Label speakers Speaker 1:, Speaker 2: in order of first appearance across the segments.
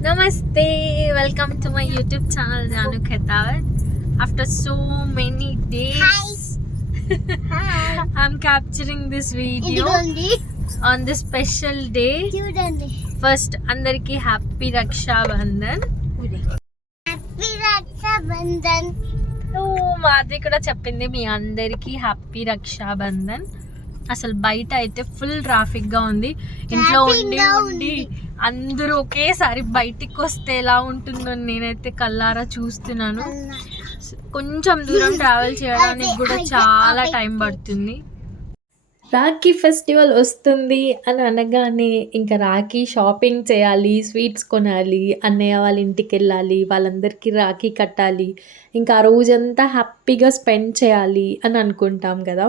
Speaker 1: నమస్తే welcome to my YouTube channel నాను Khatavath after
Speaker 2: so
Speaker 1: many days I'm capturing
Speaker 2: this
Speaker 1: video on the special
Speaker 2: day
Speaker 1: first అందరికి happy
Speaker 2: Rakshabandhan
Speaker 1: మాది కూడా చెప్పింది మీ అందరికీ హ్యాపీ రక్షా బంధన్ అసలు బయట అయితే ఫుల్ ట్రాఫిక్గా ఉంది. ఇంట్లో ఉండి ఉండి అందరూ ఒకేసారి బయటికి వస్తే ఎలా ఉంటుందో నేనైతే కల్లారా చూస్తున్నాను. కొంచెం దూరం ట్రావెల్ చేయడానికి కూడా చాలా టైం పడుతుంది. రాఖీ ఫెస్టివల్ వస్తుంది అని అనగానే ఇంకా రాఖీ షాపింగ్ చేయాలి స్వీట్స్ కొనాలి అన్నయ్య వాళ్ళ ఇంటికి వెళ్ళాలి వాళ్ళందరికీ రాఖీ కట్టాలి ఇంకా ఆ రోజంతా హ్యాపీగా స్పెండ్ చేయాలి అని అనుకుంటాం కదా.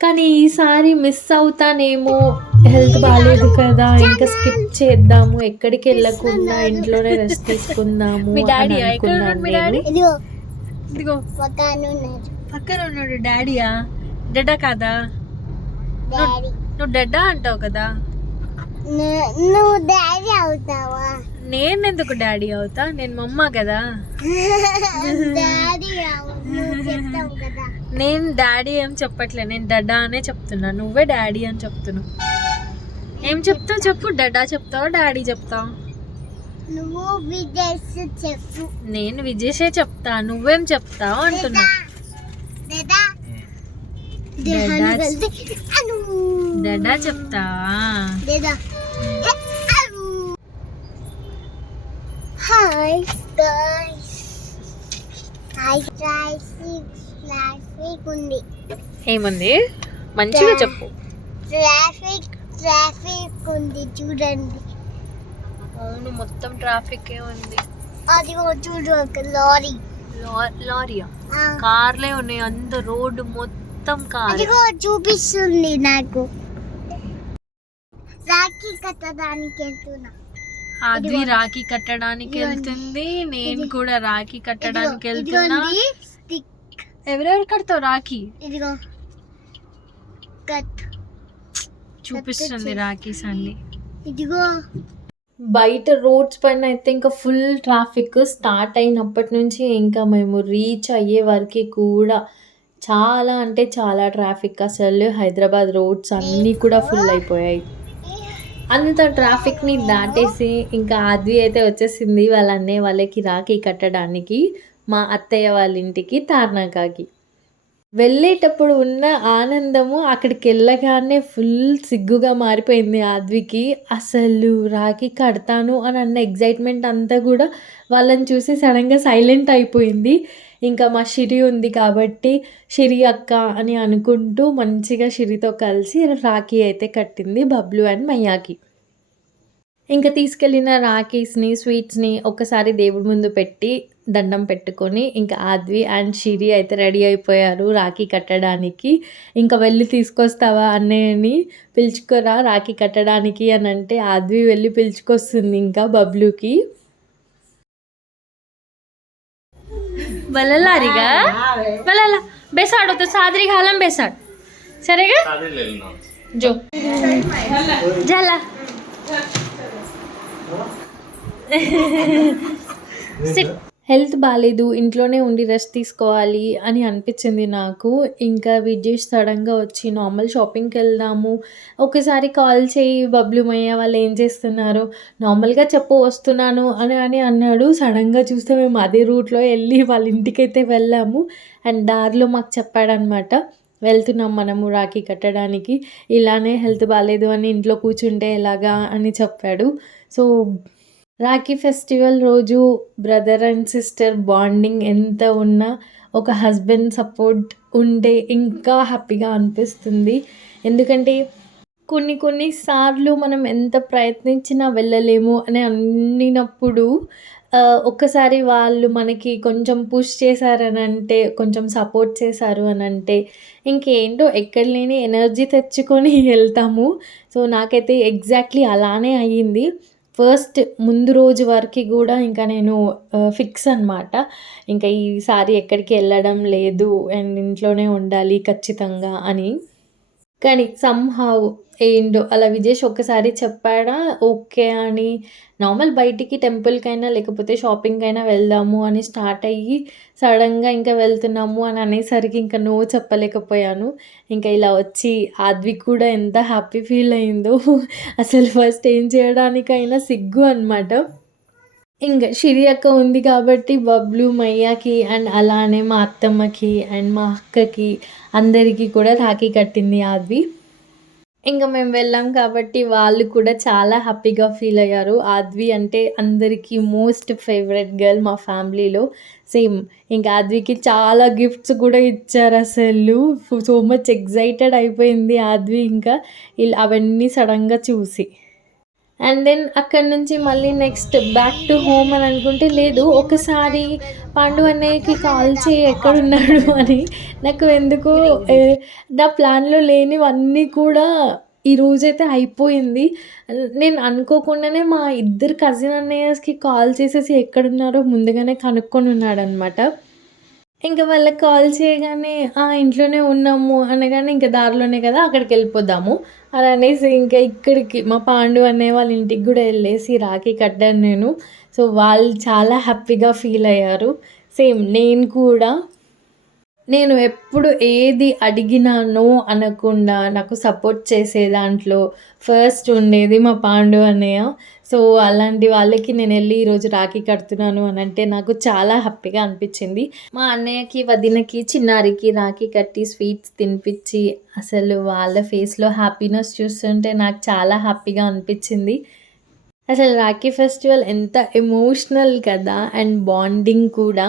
Speaker 1: కానీ ఈసారి మిస్ అవుతానేమో హెల్త్ బాగాలేదు కదా ఇంకా స్కిప్ చేద్దాము ఎక్కడికి వెళ్ళకుండా ఇంట్లోనే రెస్ట్ తీసుకుందాము డాడీ
Speaker 2: అని అనుకున్నాను.
Speaker 1: డాడీ?
Speaker 2: పక్కన ఉన్నారు
Speaker 1: పక్కన ఉన్నాడు డాడీయా? డెడా కాదా?
Speaker 2: డాడీ.
Speaker 1: నువ్వు డెడ్డా అంటావు కదా?
Speaker 2: నువ్వు డాడీ అవుతావా?
Speaker 1: నేను ఎందుకు డాడీ అవుతా? నేను మమ్మ
Speaker 2: డాడీ కదా.
Speaker 1: నేను డాడీ ఏం చెప్పట్లే నేను డడా అనే చెప్తున్నా. నువ్వే డాడీ అని చెప్తున్నావు. ఏం చెప్తావు చెప్పు డడా చెప్తావా డాడీ చెప్తావు?
Speaker 2: నువ్వు చెప్పు.
Speaker 1: నేను విజేషే చెప్తా నువ్వేం చెప్తావు అంటున్నా.
Speaker 2: డేడా
Speaker 1: చెప్తా.
Speaker 2: హాయ్ ట్రాఫిక్ ఉంది.
Speaker 1: ఏముంది? మంచిగా చెప్పు.
Speaker 2: ట్రాఫిక్ ట్రాఫిక్ ఉంది చూడండి.
Speaker 1: అవును మొత్తం ట్రాఫిక్ ఉంది.
Speaker 2: అది చూడు ఒక లారీ.
Speaker 1: లారీయా? కార్లే ఉన్నాయి అంత రోడ్డు మొత్తం కార్.
Speaker 2: అదిగో చూపిస్తుంది నాకు. రాఖీ కట్టడానికి వెళ్తున్నా.
Speaker 1: ఆద్వి రాఖీ కట్టడానికి. వెళ్తుంది నేను కూడా రాఖీ కట్టడానికి వెళ్తున్నా. ఎవరెవరు కడతావు రాఖీ?
Speaker 2: ఇదిగో. కట్.
Speaker 1: చూపిస్తుంది. రాఖీస్ అన్ని.
Speaker 2: ఇదిగో.
Speaker 1: బయట రోడ్స్ పైన అయితే ఇంకా ఫుల్ ట్రాఫిక్ స్టార్ట్ అయినప్పటి నుంచి ఇంకా మేము రీచ్ అయ్యే వరకు కూడా చాలా అంటే చాలా ట్రాఫిక్. అసలు హైదరాబాద్ రోడ్స్ అన్నీ కూడా ఫుల్ అయిపోయాయి. అంత ట్రాఫిక్ని దాటేసి ఇంకా ఆద్వి అయితే వచ్చేసింది వాళ్ళ అన్నయ్య వాళ్ళకి రాఖీ కట్టడానికి మా అత్తయ్య వాళ్ళ ఇంటికి తార్నాకాకి. వెళ్ళేటప్పుడు ఉన్న ఆనందము అక్కడికి వెళ్ళగానే ఫుల్ సిగ్గుగా మారిపోయింది ఆద్వికి. అసలు రాఖీ కడతాను అని అన్న ఎగ్జైట్మెంట్ అంతా కూడా వాళ్ళని చూసి సడన్గా సైలెంట్ అయిపోయింది. ఇంకా మా షిరి ఉంది కాబట్టి షిరి అక్క అని అనుకుంటూ మంచిగా షిరితో కలిసి రాఖీ అయితే కట్టింది బబ్లు అండ్ మయ్యాకి ఇంకా తీసుకెళ్ళిన రాఖీస్ని స్వీట్స్ని ఒకసారి దేవుడి ముందు పెట్టి దండం పెట్టుకొని ఇంకా ఆద్వి అండ్ షిరి అయితే రెడీ అయిపోయారు రాఖీ కట్టడానికి. ఇంకా వెళ్ళి తీసుకొస్తావా అన్నయ్యని పిలుచుకోరా రాఖీ కట్టడానికి అని అంటే ఆద్వి వెళ్ళి పిలుచుకొస్తుంది ఇంకా బబ్లుకి. బలలారిగా బలల బేసాడు సాదరి కాలం బేసాడు. సరేగా? జో. జలా. సిట్. హెల్త్ బాగాలేదు ఇంట్లోనే ఉండి రెస్ట్ తీసుకోవాలి అని అనిపించింది నాకు. ఇంకా విజేష్ సడన్గా వచ్చి నార్మల్ షాపింగ్కి వెళ్దాము. ఒకసారి కాల్ చేయి బబ్లుమయ్య వాళ్ళు ఏం చేస్తున్నారు? నార్మల్గా చెప్పు వస్తున్నాను అని అని అన్నాడు. సడన్గా చూస్తే మేము అదే రూట్లో వెళ్ళి వాళ్ళ ఇంటికైతే వెళ్ళాము. అండ్ దారిలో మాకు చెప్పాడనమాట వెళ్తున్నాం మనము రాఖీ కట్టడానికి. ఇలానే హెల్త్ బాగాలేదు అని ఇంట్లో కూర్చుంటే ఎలాగా? అని చెప్పాడు. సో రాఖీ ఫెస్టివల్ రోజు బ్రదర్ అండ్ సిస్టర్ బాండింగ్ ఎంత ఉన్నా ఒక హస్బెండ్ సపోర్ట్ ఉంటే ఇంకా హ్యాపీగా అనిపిస్తుంది. ఎందుకంటే కొన్ని కొన్ని సార్లు మనం ఎంత ప్రయత్నించినా వెళ్ళలేము అని అన్నినప్పుడు ఒక్కసారి వాళ్ళు మనకి కొంచెం పుష్ చేశారని అంటే కొంచెం సపోర్ట్ చేశారు అని అంటే ఇంకేంటో ఎక్కడ లేని ఎనర్జీ తెచ్చుకొని వెళ్తాము. సో నాకైతే ఎగ్జాక్ట్లీ అలానే అయ్యింది. ఫస్ట్ ముందు రోజు వరకు కూడా ఇంకా నేను ఫిక్స్ అనమాట ఇంకా ఈసారి ఎక్కడికి వెళ్ళడం లేదు అండ్ ఇంట్లోనే ఉండాలి ఖచ్చితంగా అని. కానీ సమ్‌హౌ ఏంటో అలా విజేష్ ఒక్కసారి చెప్పాడా ఓకే అని నార్మల్ బయటికి టెంపుల్‌కైనా లేకపోతే షాపింగ్‌కైనా వెళ్దాము అని స్టార్ట్ అయ్యి సడన్గా ఇంకా వెళ్తున్నాము అని అనేసరికి ఇంకా నో చెప్పలేకపోయాను. ఇంకా ఇలా వచ్చి ఆద్వి కూడా ఎంత హ్యాపీ ఫీల్ అయిందో అసలు ఫస్ట్ ఏం చేయడానికైనా సిగ్గు అనమాట. ఇంకా షిరి అక్క ఉంది కాబట్టి బబ్లు, మయ్యాకి అండ్ అలానే మా అత్తమ్మకి అండ్ మా అక్కకి అందరికీ కూడా రాఖీ కట్టింది ఆద్వి. ఇంకా మేము వెళ్ళాం కాబట్టి వాళ్ళు కూడా చాలా హ్యాపీగా ఫీల్ అయ్యారు. ఆద్వి అంటే అందరికీ మోస్ట్ ఫేవరెట్ గర్ల్ మా ఫ్యామిలీలో. సేమ్ ఇంకా ఆద్వికి చాలా గిఫ్ట్స్ కూడా ఇచ్చారు అసలు సో మచ్ ఎక్సైటెడ్ అయిపోయింది ఆద్వి ఇంకా అవన్నీ సడన్గా చూసి. అండ్ దెన్ అక్కడి నుంచి మళ్ళీ నెక్స్ట్ బ్యాక్ టు హోమ్ అని అనుకుంటే లేదు ఒకసారి పాండు అన్నయ్యకి కాల్ చేయి ఎక్కడున్నాడు అని. నాకు ఎందుకో నా ప్లాన్లో లేనివన్నీ కూడా ఈ రోజైతే అయిపోయింది. నేను అనుకోకుండానే మా ఇద్దరు కజిన్ అన్నయ్యస్కి కాల్ చేసేసి ఎక్కడున్నారో ముందుగానే కనుక్కొని ఉన్నాడనమాట ఇంకా వాళ్ళకి కాల్ చేయగానే "ఆ, ఇంట్లోనే ఉన్నాము అనగానే ఇంకా దారిలోనే కదా అక్కడికి వెళ్ళిపోదాము అని అనేసి ఇంకా ఇక్కడికి మా పాండు అనే వాళ్ళ ఇంటికి కూడా వెళ్ళేసి రాఖీ కట్టాను నేను. సో వాళ్ళు చాలా హ్యాపీగా ఫీల్ అయ్యారు. సేమ్ నేను కూడా నేను ఎప్పుడు ఏది అడిగినా నో అనకుండా నాకు సపోర్ట్ చేసే దాంట్లో ఫస్ట్ ఉండేది మా పాండు అన్నయ్య. సో అలాంటి వాళ్ళకి నేను వెళ్ళి ఈరోజు రాఖీ కడుతున్నాను అని అంటే నాకు చాలా హ్యాపీగా అనిపించింది. మా అన్నయ్యకి వదినకి చిన్నారికి రాఖీ కట్టి స్వీట్స్ తినిపించి అసలు వాళ్ళ ఫేస్లో హ్యాపీనెస్ చూస్తుంటే నాకు చాలా హ్యాపీగా అనిపించింది. అసలు రాఖీ ఫెస్టివల్ ఎంత ఎమోషనల్ కదా అండ్ బాండింగ్ కూడా.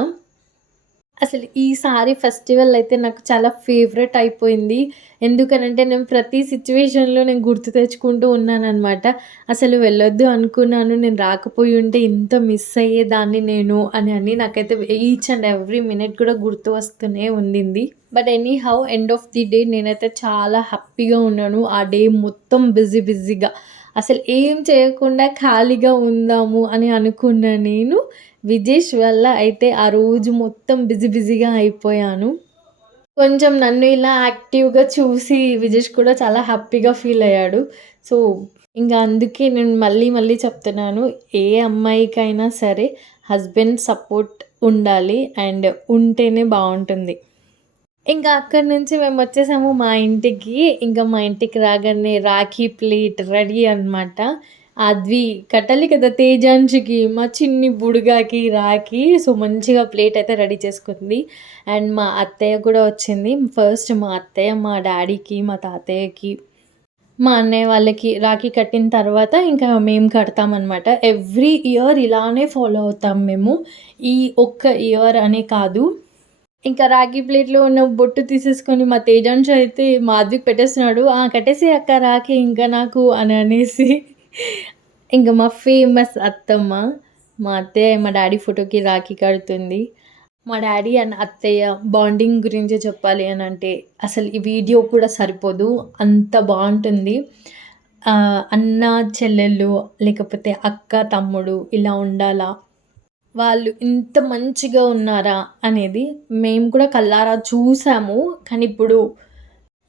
Speaker 1: అసలు ఈసారి ఫెస్టివల్ అయితే నాకు చాలా ఫేవరెట్ అయిపోయింది. ఎందుకనంటే నేను ప్రతి సిచ్యువేషన్లో నేను గుర్తు తెచ్చుకుంటూ ఉన్నానన్నమాట. అసలు వెళ్ళొద్దు అనుకున్నాను నేను రాకపోయి ఉంటే ఇంత మిస్ అయ్యేదాన్ని నేను అని అని నాకైతే ఈచ్ అండ్ ఎవ్రీ మినిట్ కూడా గుర్తు వస్తూనే ఉండింది. But anyhow end of the day నేనైతే చాలా హ్యాపీగా ఉన్నాను. ఆ డే మొత్తం బిజీ బిజీగా అసలు ఏం చేయకుండా ఖాళీగా ఉందాము అని అనుకున్న నేను. విజేష్ వల్ల అయితే ఆ రోజు మొత్తం బిజీ బిజీగా అయిపోయాను. కొంచెం నన్ను ఇలా యాక్టివ్గా చూసి విజేష్ కూడా చాలా హ్యాపీగా ఫీల్ అయ్యాడు. సో ఇంకా అందుకే నేను మళ్ళీ మళ్ళీ చెప్తున్నాను ఏ అమ్మాయికైనా సరే హస్బెండ్ సపోర్ట్ ఉండాలి అండ్ ఉంటేనే బాగుంటుంది. ఇంకా అక్కడి నుంచి మేము వచ్చేసాము మా ఇంటికి. ఇంకా మా ఇంటికి రాగానే రాఖీ ప్లేట్ రెడీ అనమాట అద్వి కట్టాలి కదా తేజాంశికి మా చిన్ని బుడుగాకి రాకి. సో మంచిగా ప్లేట్ అయితే రెడీ చేసుకుంది. అండ్ మా అత్తయ్య కూడా వచ్చింది. ఫస్ట్ మా అత్తయ్య మా డాడీకి మా తాతయ్యకి మా అన్నయ్య వాళ్ళకి రాఖీ కట్టిన తర్వాత ఇంకా మేము కడతామన్నమాట. ఎవ్రీ ఇయర్ ఇలానే ఫాలో అవుతాం మేము. ఈ ఒక్క ఇయర్ అనే కాదు. ఇంకా రాగి ప్లేట్లో ఉన్న బొట్టు తీసేసుకొని మా తేజాంశ అయితే మాధవికి పెట్టేస్తున్నాడు. "ఆ, కట్టేసి అక్క రాఖీ ఇంకా నాకు అని అనేసి. ఇంకా మా ఫేమస్ అత్తమ్మ మా అత్తయ్య మా డాడీ ఫోటోకి రాఖీ కడుతుంది. మా డాడీ అండ్ అత్తయ్య బాండింగ్ గురించి చెప్పాలి అని అంటే అసలు ఈ వీడియో కూడా సరిపోదు. అంత బాగుంటుంది. అన్న చెల్లెళ్ళు లేకపోతే అక్క తమ్ముడు ఇలా ఉండాలా? వాళ్ళు ఇంత మంచిగా ఉన్నారా అనేది మేము కూడా కళ్ళారా చూసాము. కానీ ఇప్పుడు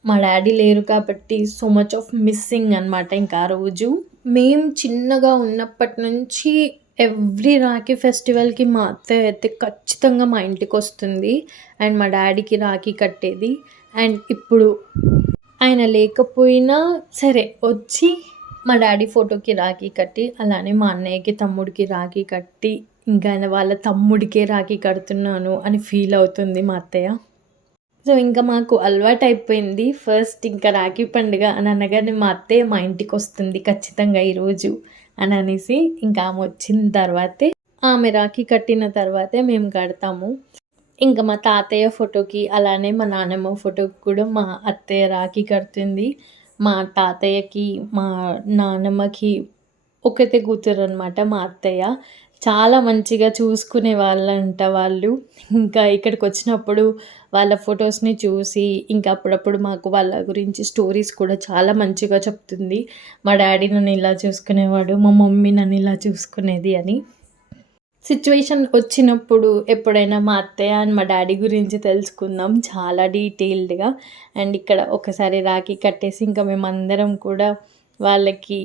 Speaker 1: మా డాడీ లేరు కాబట్టి సో మచ్ ఆఫ్ మిస్సింగ్ అనమాట ఇంకా ఆ రోజు. మేము చిన్నగా ఉన్నప్పటి నుంచి ఎవ్రీ రాఖీ ఫెస్టివల్కి మా అత్తయ్య అయితే ఖచ్చితంగా మా ఇంటికి వస్తుంది. అండ్ మా డాడీకి రాఖీ కట్టేది. అండ్ ఇప్పుడు ఆయన లేకపోయినా సరే వచ్చి మా డాడీ ఫోటోకి రాఖీ కట్టి అలానే మా అన్నయ్యకి తమ్ముడికి రాఖీ కట్టి ఇంకా ఆయన వాళ్ళ తమ్ముడికే రాఖీ కడుతున్నాను అని ఫీల్ అవుతుంది మా అత్తయ్య. సో ఇంకా మాకు అలవాటు అయిపోయింది ఫస్ట్ ఇంకా రాఖీ పండుగ అని అనగానే మా అత్తయ్య మా ఇంటికి వస్తుంది ఖచ్చితంగా ఈరోజు అని అనేసి ఇంకా ఆమె వచ్చిన తర్వాతే ఆమె రాఖీ కట్టిన తర్వాతే మేము కడతాము. ఇంకా మా తాతయ్య ఫోటోకి అలానే మా నాన్నమ్మ ఫోటోకి కూడా మా అత్తయ్య రాఖీ కడుతుంది. మా తాతయ్యకి మా నాన్నమ్మకి ఒకతే కూతురు అనమాట మా అత్తయ్య. చాలా మంచిగా చూసుకునే వాళ్ళంట వాళ్ళు. ఇంకా ఇక్కడికి వచ్చినప్పుడు వాళ్ళ ఫొటోస్ని చూసి ఇంకా అప్పుడప్పుడు మాకు వాళ్ళ గురించి స్టోరీస్ కూడా చాలా మంచిగా చెప్తుంది. మా డాడీ నన్ను ఇలా చూసుకునేవాడు మా మమ్మీ నన్ను ఇలా చూసుకునేది అని. సిచ్యువేషన్ వచ్చినప్పుడు ఎప్పుడైనా మా అత్తయ్య అండ్ మా డాడీ గురించి తెలుసుకుందాం చాలా డీటెయిల్డ్గా. అండ్ ఇక్కడ ఒకసారి రాఖీ కట్టేసి ఇంకా మేమందరం కూడా వాళ్ళకి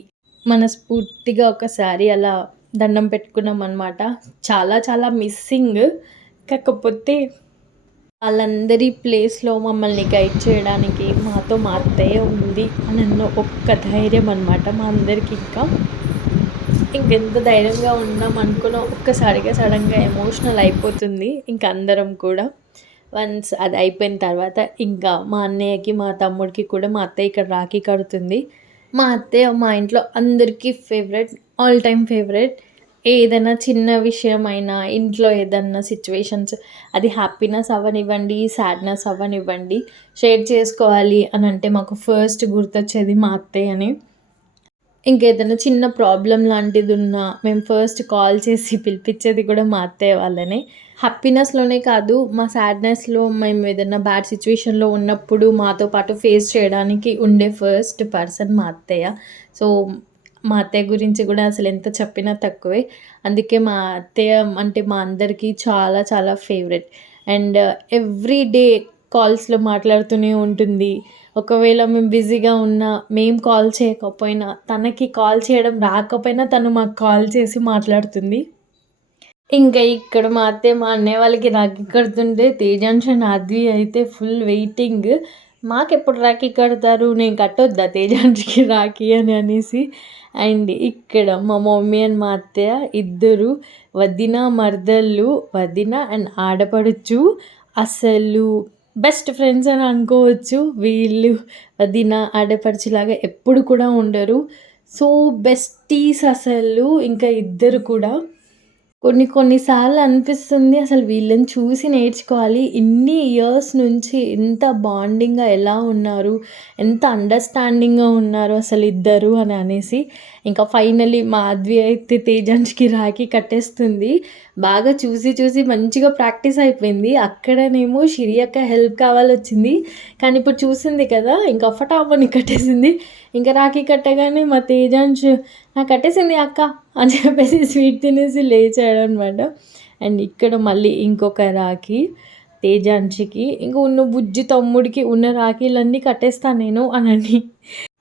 Speaker 1: మనస్ఫూర్తిగా ఒకసారి అలా దండం పెట్టుకున్నాం అనమాట చాలా చాలా మిస్సింగ్ కాకపోతే వాళ్ళందరి ప్లేస్లో మమ్మల్ని గైడ్ చేయడానికి మాతో మా అత్తయ్య ఉంది అని అన్న ఒక్క ధైర్యం అనమాట మా అందరికి ఇంకా. ఇంకెంత ధైర్యంగా ఉన్నాం అనుకున్నా ఒక్కసారిగా సడన్గా ఎమోషనల్ అయిపోతుంది ఇంక అందరం కూడా. వన్స్ అది అయిపోయిన తర్వాత ఇంకా మా అన్నయ్యకి మా తమ్ముడికి కూడా మా అత్తయ్య ఇక్కడ రాఖీ కడుతుంది. మా అత్తయ్య మా ఇంట్లో అందరికీ ఫేవరెట్ ఆల్ టైమ్ ఫేవరెట్ ఏదైనా చిన్న విషయమైనా ఇంట్లో ఏదన్నా సిచ్యువేషన్స్ అది హ్యాపీనెస్ అవ్వనివ్వండి సాడ్నెస్ అవ్వనివ్వండి షేర్ చేసుకోవాలి అని అంటే మాకు ఫస్ట్ గుర్తొచ్చేది మా అత్తయ్యని. ఇంకేదైనా చిన్న ప్రాబ్లం లాంటిది ఉన్నా మేము ఫస్ట్ కాల్ చేసి పిలిపించేది కూడా మా అత్తయ్య వాళ్ళనే. హ్యాపీనెస్లోనే కాదు మా సాడ్నెస్లో మేము ఏదైనా బ్యాడ్ సిచ్యువేషన్లో ఉన్నప్పుడు మాతో పాటు ఫేస్ చేయడానికి ఉండే ఫస్ట్ పర్సన్ మా అత్తయ్య. సో మా అత్తయ్య గురించి కూడా అసలు ఎంత చెప్పినా తక్కువే. అందుకే మా అత్తయ్య అంటే మా అందరికీ చాలా చాలా ఫేవరెట్ అండ్ ఎవ్రీ డే కాల్స్లో మాట్లాడుతూనే ఉంటుంది. ఒకవేళ మేము బిజీగా ఉన్నా మేము కాల్ చేయకపోయినా తనకి కాల్ చేయడం రాకపోయినా తను మాకు కాల్ చేసి మాట్లాడుతుంది. ఇంకా ఇక్కడ మా అత్తయ్య మా అన్నయ్య వాళ్ళకి రాఖీ కడుతుంటే తేజాంశ నాద్వి అయితే ఫుల్ వెయిటింగ్. మాకెప్పుడు రాఖీ కడతారు? నేను కట్టొద్దా తేజాంశకి రాఖీ? అని అనేసి. అండ్ ఇక్కడ మా మమ్మీ అండ్ మా అత్తయ్య ఇద్దరు వదిన మర్దళ్ళు వదిన అండ్ ఆడపడుచు అసలు బెస్ట్ ఫ్రెండ్స్ అని అనుకోవచ్చు. వీళ్ళు వదిన ఆడపడిచిలాగా ఎప్పుడు కూడా ఉండరు. సో బెస్టీస్ అసలు ఇంకా ఇద్దరు కూడా. కొన్ని కొన్నిసార్లు అనిపిస్తుంది అసలు వీళ్ళని చూసి నేర్చుకోవాలి. ఇన్ని ఇయర్స్ నుంచి ఎంత బాండింగ్గా ఎలా ఉన్నారు ఎంత అండర్స్టాండింగ్గా ఉన్నారు అసలు ఇద్దరు అని అనేసి ఇంకా ఫైనలీ మాధవి అయితే తేజాన్స్కి రాఖీ కట్టేస్తుంది. బాగా చూసి చూసి మంచిగా ప్రాక్టీస్ అయిపోయింది. అక్కడనేమో షిరియక్క హెల్ప్ కావాలి వచ్చింది కానీ ఇప్పుడు చూసింది కదా ఇంకా ఫటాఫని కట్టేసింది. ఇంకా రాఖీ కట్టగానే మా తేజాంశ్ నాకు కట్టేసింది అక్క అని చెప్పేసి స్వీట్ తినేసి లేచాడు అనమాట అండ్ ఇక్కడ మళ్ళీ ఇంకొక రాఖీ తేజాంశికి. ఇంకా ఉన్న బుజ్జి తమ్ముడికి ఉన్న రాఖీలన్నీ కట్టేస్తాను నేను అని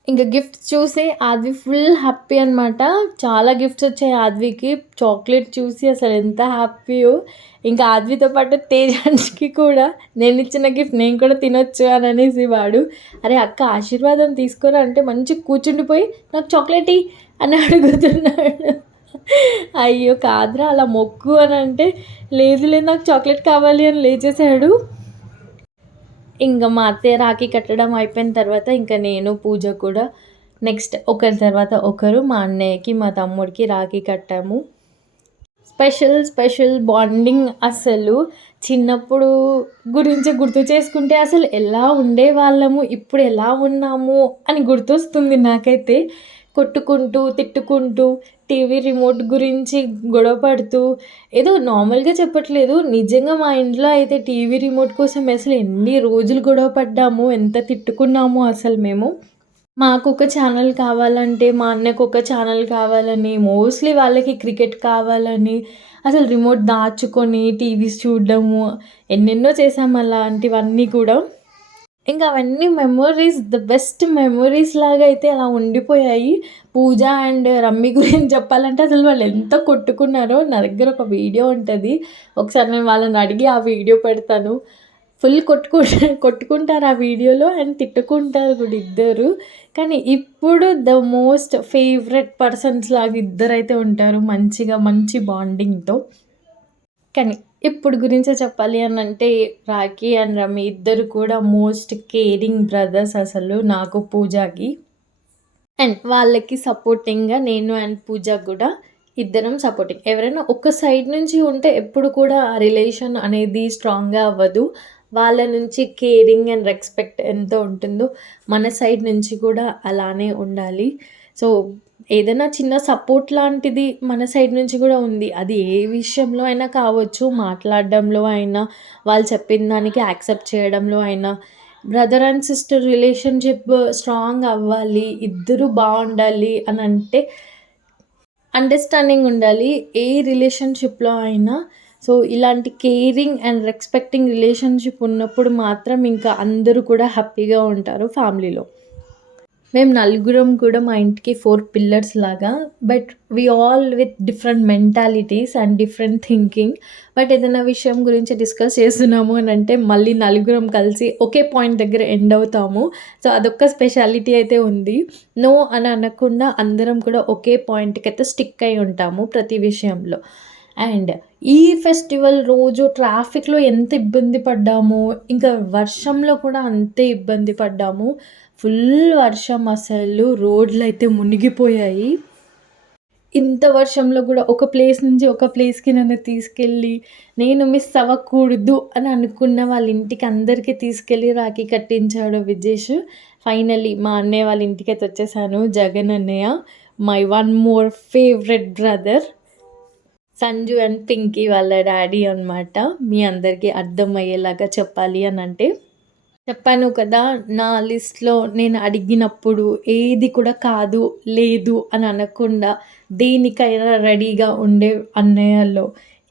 Speaker 1: ఇంకా గిఫ్ట్స్ చూసి ఆద్వి ఫుల్ హ్యాపీ అనమాట చాలా గిఫ్ట్స్ వచ్చాయి ఆద్వికి. చాక్లెట్ చూసి అసలు ఎంత హ్యాపీయో ఇంకా ఆద్వితో పాటు తేజాన్స్కి కూడా నేను ఇచ్చిన గిఫ్ట్ నేను కూడా తినొచ్చు అని అనేసి వాడు అరే అక్క ఆశీర్వాదం తీసుకోరా అంటే మంచి కూర్చుండిపోయి నాకు చాక్లెట్ అని అడుగుతున్నాడు. అయ్యో కాదురా అలా మొక్కు అని అంటే లేదు లేదు నాకు చాక్లెట్ కావాలి అని లేచేసాడు ఇంకా మా అత్తయ్య రాఖీ కట్టడం అయిపోయిన తర్వాత ఇంకా నేను పూజ కూడా నెక్స్ట్ ఒకరి తర్వాత ఒకరు మా అన్నయ్యకి మా తమ్ముడికి రాఖీ కట్టాము. స్పెషల్ స్పెషల్ బాండింగ్ అసలు చిన్నప్పుడు గురించి గుర్తు చేసుకుంటే అసలు ఎలా ఉండేవాళ్ళము ఇప్పుడు ఎలా ఉన్నాము అని గుర్తొస్తుంది నాకైతే. కొట్టుకుంటూ తిట్టుకుంటూ టీవీ రిమోట్ గురించి గొడవ పడుతూ ఏదో నార్మల్గా చెప్పట్లేదు. నిజంగా మా ఇంట్లో అయితే టీవీ రిమోట్ కోసం అసలు ఎన్ని రోజులు గొడవ పడ్డాము ఎంత తిట్టుకున్నాము అసలు మేము. మాకు ఒక ఛానల్ కావాలంటే మా అన్నకు ఒక ఛానల్ కావాలని మోస్ట్లీ వాళ్ళకి క్రికెట్ కావాలని అసలు రిమోట్ దాచుకొని టీవీస్ చూడడము ఎన్నెన్నో చేసాము అలాంటివన్నీ కూడా. ఇంకా అవన్నీ మెమొరీస్ ద బెస్ట్ మెమొరీస్ లాగా అయితే అలా ఉండిపోయాయి. పూజ అండ్ రమ్మి గురించి చెప్పాలంటే అసలు వాళ్ళు ఎంత కొట్టుకున్నారో నా దగ్గర ఒక వీడియో ఉంటుంది. ఒకసారి నేను వాళ్ళని అడిగి ఆ వీడియో పెడతాను. ఫుల్ కొట్టుకు కొట్టుకుంటారు ఆ వీడియోలో అండ్ తిట్టుకుంటారు కూడా ఇద్దరు. కానీ ఇప్పుడు ద మోస్ట్ ఫేవరెట్ పర్సన్స్ లాగా ఇద్దరు అయితే ఉంటారు మంచిగా మంచి బాండింగ్తో కానీ ఇప్పుడు గురించే చెప్పాలి అని అంటే రాఖీ అండ్ రమి ఇద్దరు కూడా మోస్ట్ కేరింగ్ బ్రదర్స్ అసలు నాకు పూజాకి. అండ్ వాళ్ళకి సపోర్టింగ్గా నేను అండ్ పూజ కూడా ఇద్దరం సపోర్టింగ్. ఎవరైనా ఒక సైడ్ నుంచి ఉంటే ఎప్పుడు కూడా ఆ రిలేషన్ అనేది స్ట్రాంగ్గా అవ్వదు. వాళ్ళ నుంచి కేరింగ్ అండ్ రెస్పెక్ట్ ఎంత ఉంటుందో మన సైడ్ నుంచి కూడా అలానే ఉండాలి. సో ఏదైనా చిన్న సపోర్ట్ లాంటిది మన సైడ్ నుంచి కూడా ఉంది అది ఏ విషయంలో అయినా కావచ్చు మాట్లాడడంలో అయినా వాళ్ళు చెప్పిన దానికి యాక్సెప్ట్ చేయడంలో అయినా brother and sister relationship strong అవ్వాలి ఇద్దరు బాగుండాలి అని అంటే అండర్‌స్టాండింగ్ ఉండాలి. ఏ రిలేషన్‌షిప్‌లో అయినా. సో, ఇలాంటి కేరింగ్ అండ్ రెస్పెక్టింగ్ రిలేషన్‌షిప్ ఉన్నప్పుడు మాత్రం ఇంకా అందరూ కూడా హ్యాపీగా ఉంటారు ఫ్యామిలీలో. మేము నలుగురం కూడా మా ఇంటికి ఫోర్ పిల్లర్స్ లాగా. But we all with different mentalities and different thinking. But ఏదైనా విషయం గురించి డిస్కస్ చేస్తున్నాము అని అంటే మళ్ళీ నలుగురం కలిసి ఒకే పాయింట్ దగ్గర ఎండ్ అవుతాము. సో, అదొక్క స్పెషాలిటీ అయితే ఉంది. నో అని అనకుండా అందరం కూడా ఒకే పాయింట్కి అయితే స్టిక్ అయి ఉంటాము ప్రతి విషయంలో. అండ్ ఈ ఫెస్టివల్ రోజు ట్రాఫిక్‌లో ఎంత ఇబ్బంది పడ్డాము ఇంకా వర్షంలో కూడా అంతే ఇబ్బంది పడ్డాము. ఫుల్ వర్షం అసలు రోడ్లయితే మునిగిపోయాయి. ఇంత వర్షంలో కూడా ఒక ప్లేస్ నుంచి ఒక ప్లేస్‌కి నన్ను తీసుకెళ్ళి, నేను మిస్ అవ్వకూడదు అని అనుకున్న వాళ్ళ ఇంటికి అందరికి తీసుకెళ్ళి రాఖీ కట్టించాడు విజేష్. ఫైనలీ మా అన్నయ్య వాళ్ళ ఇంటికి అయితే వచ్చేసాను. జగన్ అన్నయ్య. My one more favourite brother. Sanju and Pinky వాళ్ళ డాడీ అనమాట. మీ అందరికీ అర్థమయ్యేలాగా చెప్పాలి అని అంటే చెప్పాను కదా! నా లిస్ట్‌లో నేను అడిగినప్పుడు ఏది కూడా కాదు, లేదు అని అనకుండా దేనికైనా రెడీగా ఉండే అన్నయ్యలో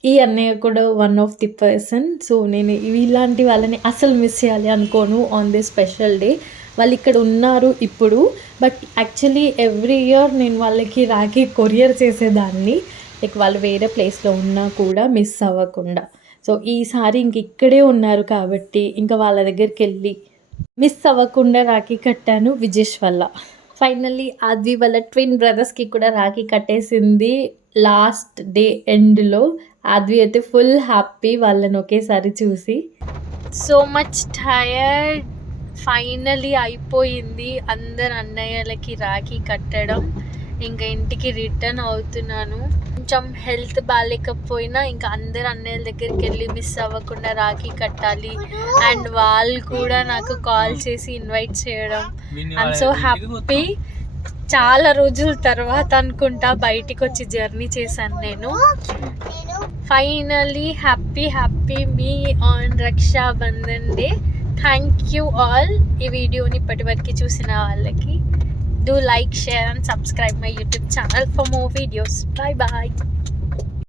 Speaker 1: ఈ అన్నయ్య కూడా one of the person. So, నేను ఇలాంటి వాళ్ళని అసలు మిస్ చేయాలి అనుకోను ఆన్ ది స్పెషల్ డే. వాళ్ళు ఇక్కడ ఉన్నారు ఇప్పుడు. బట్ యాక్చువల్లీ ఎవ్రీ ఇయర్ నేను వాళ్ళకి రాఖీ కొరియర్ చేసేదాన్ని. లైక్ వాళ్ళు వేరే ప్లేస్‌లో ఉన్నా కూడా మిస్ అవ్వకుండా. సో, ఈసారి ఇంక ఇక్కడే ఉన్నారు కాబట్టి ఇంకా వాళ్ళ దగ్గరికి వెళ్ళి మిస్ అవ్వకుండా రాఖీ కట్టాను విజేష్ వల్ల. ఫైనల్లీ ఆద్వి వాళ్ళ ట్విన్ బ్రదర్స్‌కి కూడా రాఖీ కట్టేసింది. లాస్ట్ డే ఎండ్‌లో. ఆద్వి అయితే ఫుల్ హ్యాపీ వాళ్ళని ఒకేసారి చూసి. So much tired. ఫైనలీ అయిపోయింది. అందరు అన్నయ్యలకి రాఖీ కట్టడం. ఇంక ఇంటికి రిటర్న్ అవుతున్నాను. కొంచెం హెల్త్ బాలేకపోయినా ఇంకా అందరు అన్నయ్యల దగ్గరికెళ్ళి మిస్ అవ్వకుండా రాఖీ కట్టాలి. అండ్ వాళ్ళు కూడా నాకు కాల్ చేసి ఇన్వైట్ చేయడం. I'm so happy. చాలా రోజుల తర్వాత అనుకుంటా బయటికొచ్చి జర్నీ చేశాను నేను. Finally happy happy me on Rakshabandhan day. Thank you all. ఈ వీడియోని ఇప్పటివరకు చూసిన వాళ్ళకి. do like share and subscribe my youtube channel for more videos. Bye bye